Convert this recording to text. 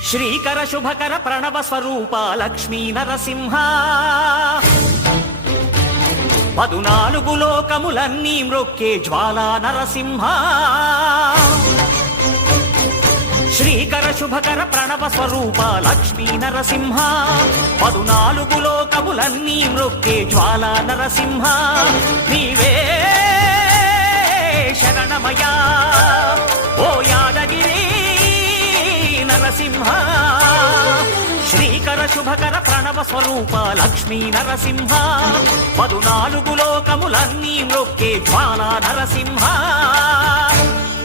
శ్రీకర శుభకర ప్రణవ స్వరూప లక్ష్మీ నరసింహ 14 లోకములన్నీ మ్రొక్కే జ్వాలా నరసింహ శ్రీకర శుభకర ప్రణవ స్వరూప లక్ష్మీ నరసింహ 14 లోకములన్నీ మ్రొక్కే జ్వాలా నరసింహ నీవే శరణమయా ఓ యాదగిరి నరసింహ శ్రీకర శుభకర ప్రణవ స్వరూప లక్ష్మీ నరసింహ 14 లోకములన్నీ మ్రొక్కే జ్వాలా నరసింహ